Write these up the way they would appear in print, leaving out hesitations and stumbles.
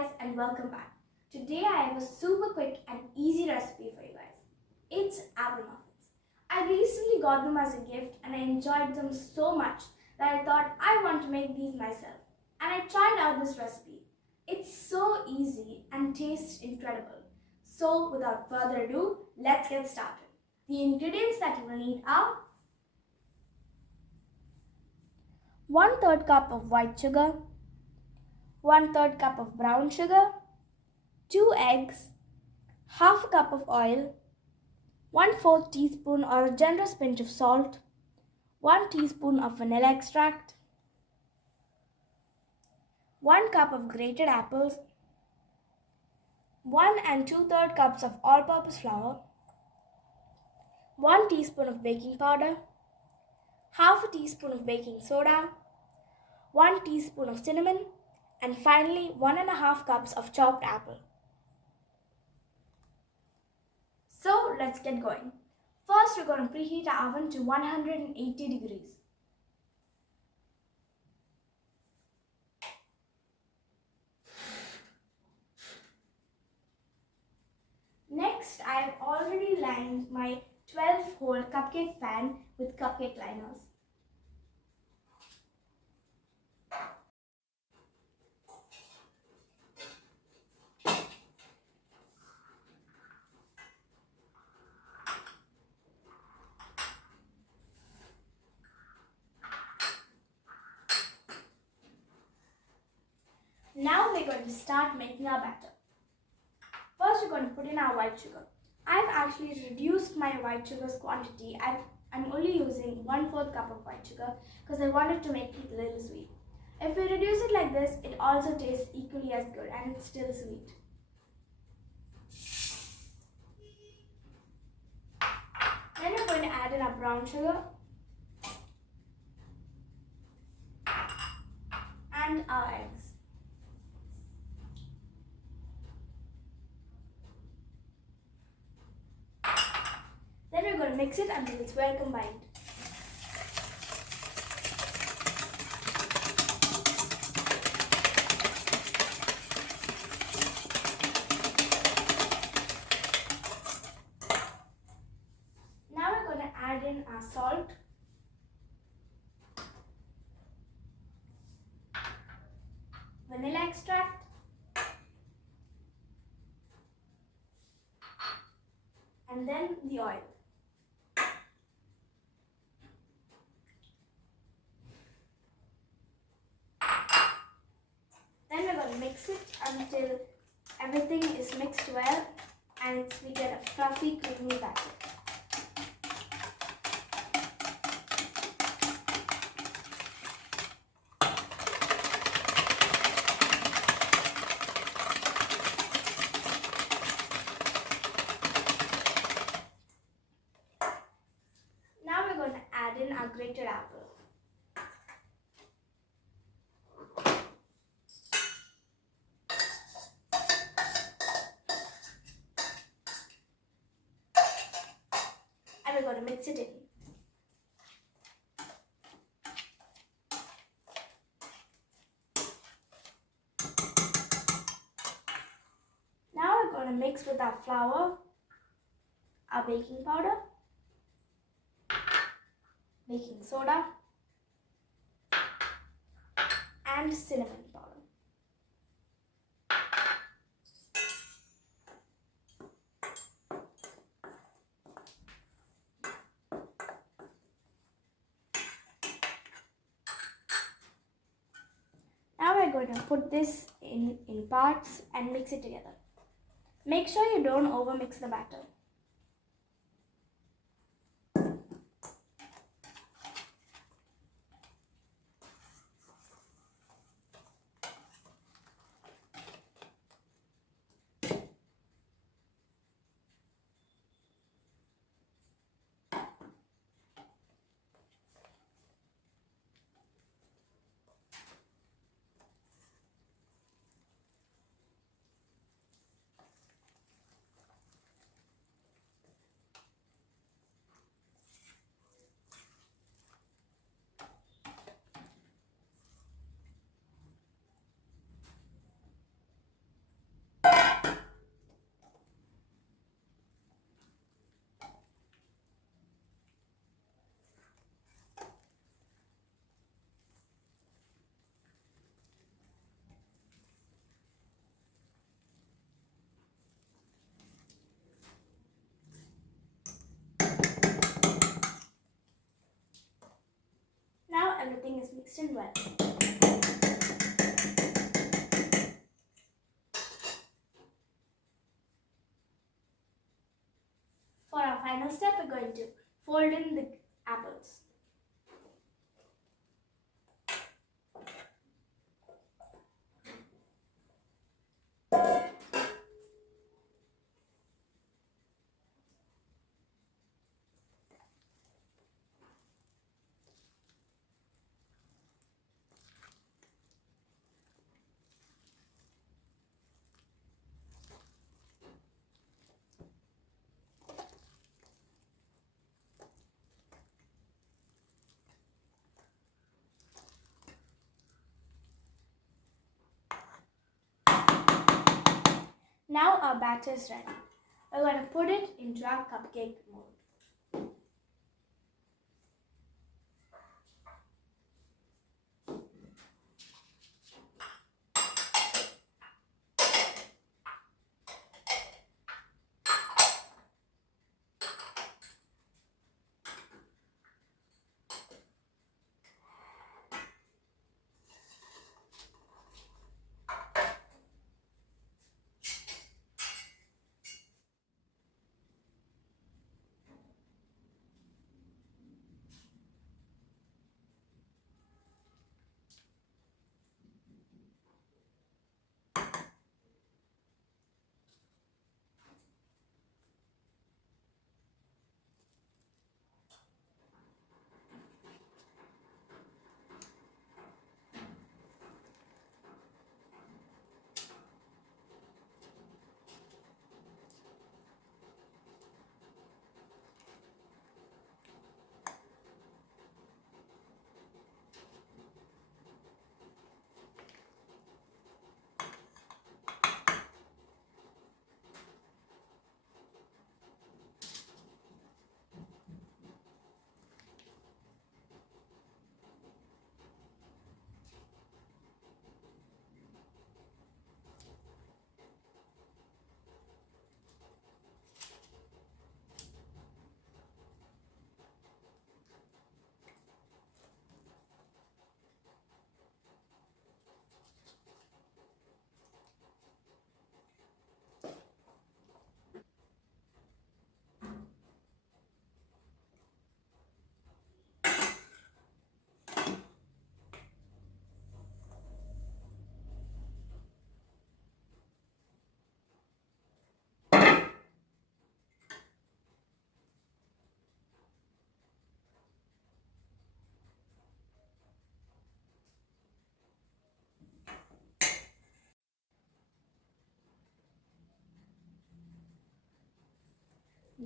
guys and welcome back. Today I have a super quick and easy recipe for you guys. It's apple muffins. I recently got them as a gift and I enjoyed them so much that I thought I want to make these myself. And I tried out this recipe. It's so easy and tastes incredible. So without further ado, let's get started. The ingredients that you will need are 1/3 cup of white sugar, 1/3 cup of brown sugar, 2 eggs, half a cup of oil, 1/4 teaspoon or a generous pinch of salt, 1 teaspoon of vanilla extract, 1 cup of grated apples, 1 and 2/3 cups of all-purpose flour, 1 teaspoon of baking powder, half a teaspoon of baking soda, 1 teaspoon of cinnamon, and finally 1.5 cups of chopped apple. So let's get going. First we're going to preheat our oven to 180 degrees. Next, I have already lined my 12-hole cupcake pan with cupcake liners. Now we're going to start making our batter. First, we're going to put in our white sugar. I've actually reduced my white sugar's quantity. I'm only using 1/4 cup of white sugar because I wanted to make it a little sweet. If we reduce it like this, it also tastes equally as good and it's still sweet. Then we're going to add in our brown sugar and our eggs. Then we're going to mix it until it's well combined. Now we're going to add in our salt, vanilla extract, and then the oil. Then we're going to mix it until everything is mixed well and we get a fluffy, creamy batter. Now we're going to add in our grated apple. And we're going to mix it in. Now we're going to mix with our flour, our baking powder, baking soda, and cinnamon powder. Now we're going to put this in parts and mix it together. Make sure you don't overmix the batter. mixed in well. For our final step, we're going to fold in the apples. Now our batter is ready. We're going to put it into our cupcake mold.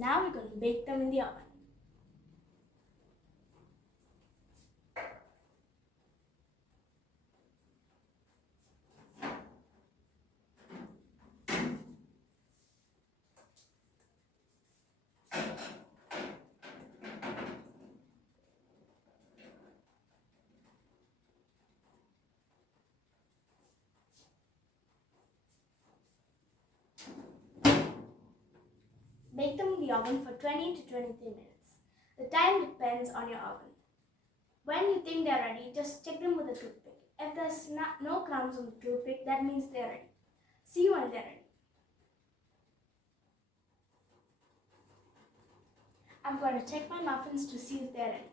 Now we're going to bake them in the oven. Bake them in the oven for 20 to 23 minutes. The time depends on your oven. When you think they're ready, just stick them with a toothpick. If there's no crumbs on the toothpick, that means they're ready. See you when they're ready. I'm going to check my muffins to see if they're ready.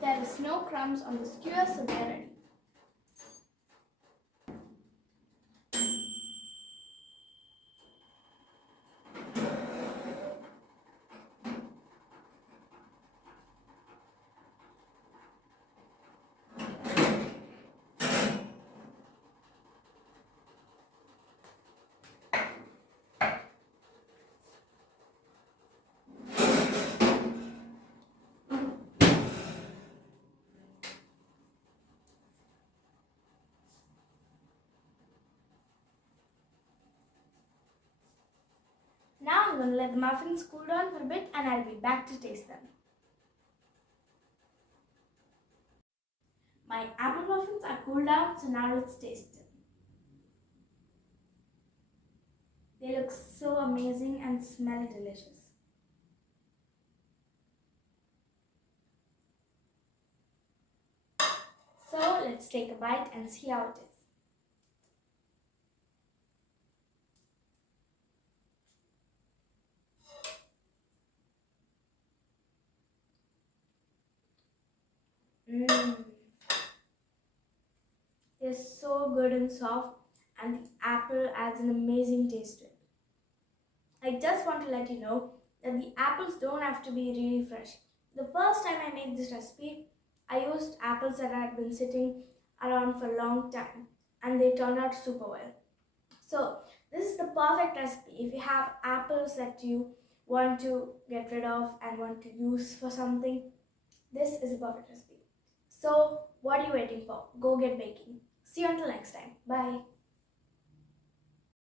There is no crumbs on the skewer, so they're ready. Now I'm going to let the muffins cool down for a bit and I'll be back to taste them. My apple muffins are cooled down, so now let's taste them. They look so amazing and smell delicious. So let's take a bite and see how it is. Mmm. They're so good and soft, and the apple adds an amazing taste to it. I just want to let you know that the apples don't have to be really fresh. The first time I made this recipe, I used apples that had been sitting around for a long time, and they turned out super well. So this is the perfect recipe if you have apples that you want to get rid of and want to use for something. This is a perfect recipe. So what are you waiting for? Go get baking. See you until next time. Bye.